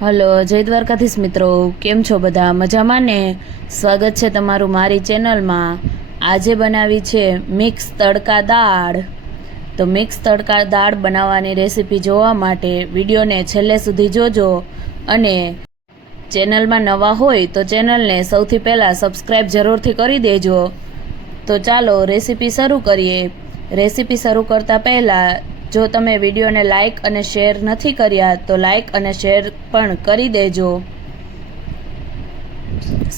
Hello, જય દ્વારકાધીશ મિત્રો. કેમ છો બધા? મજામાં ને? સ્વાગત છે તમારું મારી ચેનલમાં. આજે બનાવી છે મિક્સ તડકા દાળ. તો મિક્સ તડકા દાળ બનાવવાની રેસીપી જોવા માટે વિડીયોને છેલ્લે સુધી જોજો અને ચેનલમાં નવા હોય તો ચેનલને સૌથી પહેલાં સબસ્ક્રાઈબ જરૂરથી કરી દેજો. તો ચાલો રેસીપી શરૂ કરીએ. રેસીપી શરૂ કરતાં પહેલાં જો તમે વિડીયોને લાઇક અને શેર નથી કર્યા, તો લાઇક અને શેર પણ કરી દેજો.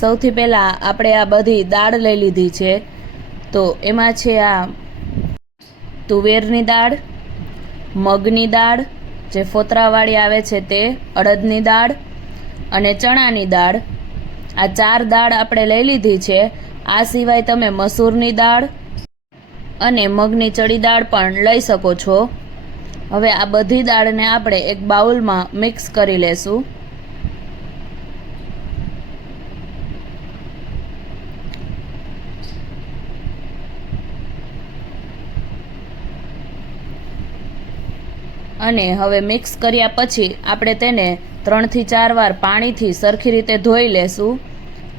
સૌથી પહેલાં આપણે આ બધી દાળ લઈ લીધી છે. તો એમાં છે આ તુવેરની દાળ, મગની દાળ, જે ફોતરાવાળી આવે છે તે અડદની દાળ અને ચણાની દાળ. આ ચાર દાળ આપણે લઈ લીધી છે. આ સિવાય તમે મસૂરની દાળ અને મગની ચડી દાળ પણ લઈ શકો છો. હવે આ બધી દાળને આપણે એક બાઉલમાં મિક્સ કરી લેશું. અને હવે મિક્સ કર્યા પછી આપણે તેને ત્રણથી ચાર વાર પાણીથી સરખી રીતે ધોઈ લેશું.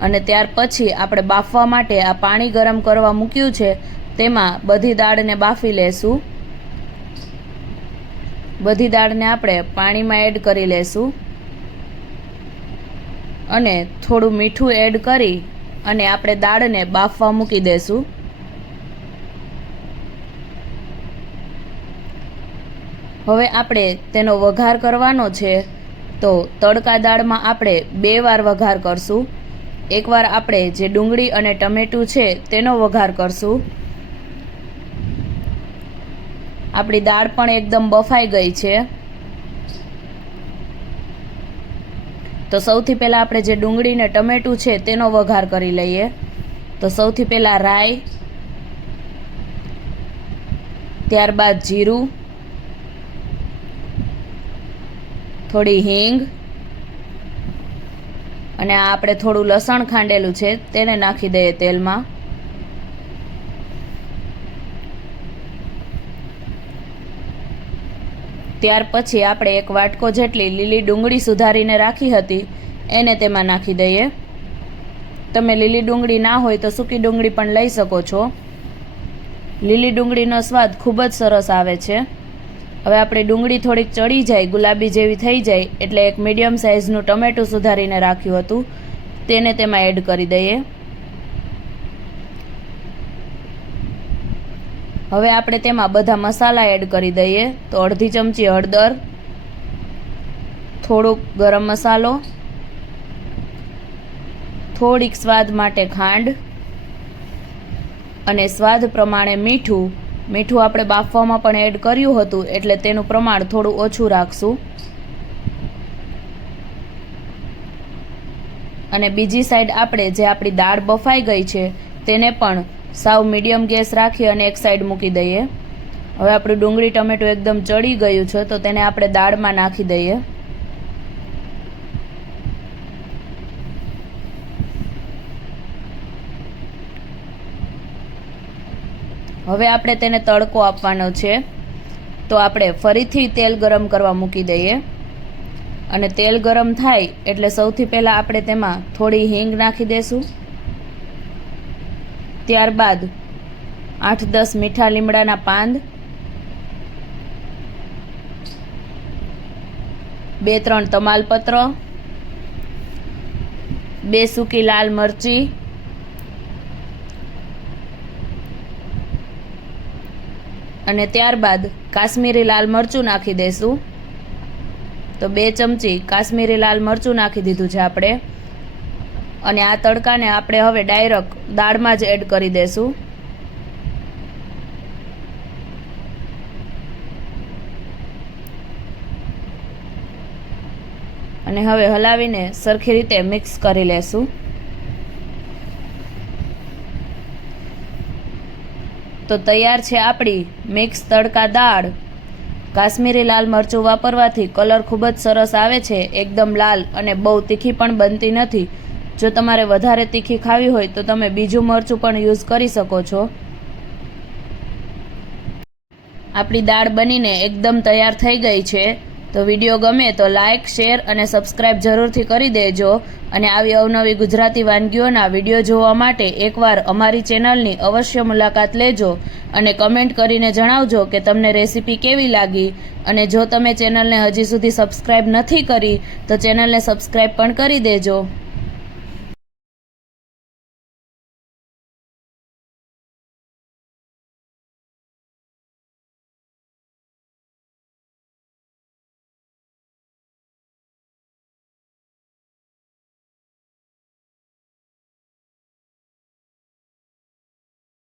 અને ત્યાર પછી આપણે બાફવા માટે આ પાણી ગરમ કરવા મૂક્યું છે, તેમાં બધી દાળને બાફી લેશું. બધી દાળને આપણે પાણીમાં એડ કરી લેશું. અને થોડું મીઠું એડ કરી અને આપણે દાળને બાફવા મૂકી દેશું. હવે આપણે તેનો વઘાર કરવાનો છે, તો તડકા દાળમાં આપણે બે વાર વઘાર કરશું. એકવાર આપણે જે ડુંગળી અને ટમેટું છે તેનો વઘાર કરશું. આપણી દાળ પણ એકદમ બફાઈ ગઈ છે. તો સૌથી પહેલાં આપણે જે ડુંગળી ને ટમેટું છે તેનો વઘાર કરી લઈએ. તો સૌથી પહેલાં રાઈ, ત્યારબાદ જીરું, થોડી હિંગ, અને આ આપણે થોડું લસણ ખાંડેલું છે તેને નાખી દઈએ તેલમાં. ત્યાર પછી આપણે એક વાટકો જેટલી લીલી ડુંગળી સુધારીને રાખી હતી, એને તેમાં નાખી દઈએ. તમે લીલી ડુંગળી ના હોય તો સૂકી ડુંગળી પણ લઈ શકો છો. લીલી ડુંગળીનો સ્વાદ ખૂબ જ સરસ આવે છે. હવે આપણી ડુંગળી થોડીક ચડી જાય, ગુલાબી જેવી થઈ જાય, એટલે એક મીડિયમ સાઇઝનું ટમેટું સુધારીને રાખ્યું હતું. તેને તેમાં એડ કરી દઈએ. હવે આપણે તેમાં બધા મસાલા એડ કરી દઈએ. તો અડધી ચમચી હળદર, થોડોક ગરમ મસાલો, થોડીક સ્વાદ માટે ખાંડ અને સ્વાદ પ્રમાણે મીઠું. મીઠું આપણે બાફવામાં પણ એડ કર્યું હતું, એટલે તેનું પ્રમાણ થોડું ઓછું રાખશું. અને બીજી સાઈડ આપણે જે આપણી દાળ બફાઈ ગઈ છે, તેને પણ સાવ મીડિયમ ગેસ રાખી અને એક સાઈડ મૂકી દઈએ. હવે આપણું ડુંગળી ટમેટું એકદમ ચડી ગયું છે, તો તેને આપણે દાળમાં નાખી દઈએ. હવે આપણે તેને તડકો આપવાનો છે. તો આપણે ફરીથી તેલ ગરમ કરવા મૂકી દઈએ. અને તેલ ગરમ થાય એટલે સૌથી પહેલાં આપણે તેમાં થોડી હિંગ નાખી દઈશું ત્યારબાદ આઠ દસ મીઠા લીમડાના પાંદ, બે ત્રણ તમાલપત્ર, બે સૂકી લાલ મરચી, અને ત્યારબાદ કાશ્મીરી લાલ મરચું નાખી દઈશું તો બે ચમચી કાશ્મીરી લાલ મરચું નાખી દીધું છે આપણે. અને આ તડકાને આપણે હવે ડાયરેક્ટ દાળમાં જ એડ કરી દઈશું અને હવે હલાવીને સરખી રીતે મિક્સ કરી લેશું. તો તૈયાર છે આપણી મિક્સ તડકા દાળ. કાશ્મીરી લાલ મરચું વાપરવાથી કલર ખૂબ જ સરસ આવે છે, એકદમ લાલ અને બહુ તીખી પણ બનતી નથી. જો તમારે વધારે તીખી ખાવી હોય તો તમે બીજું મરચું પણ યુઝ કરી શકો છો. આપણી દાળ બનીને એકદમ તૈયાર થઈ ગઈ છે. તો વીડિયો ગમે તો લાઇક શેર અને સબસ્ક્રાઇબ જરૂરથી કરી દેજો. અને આવી અવનવી ગુજરાતી વાનગીઓના વીડિયો જોવા માટે એકવાર અમારી ચેનલની અવશ્ય મુલાકાત લેજો અને કમેન્ટ કરીને જણાવજો કે તમને રેસીપી કેવી લાગી. અને જો તમે ચેનલને હજી સુધી સબસ્ક્રાઇબ નથી કરી, તો ચેનલને સબસ્ક્રાઇબ પણ કરી દેજો.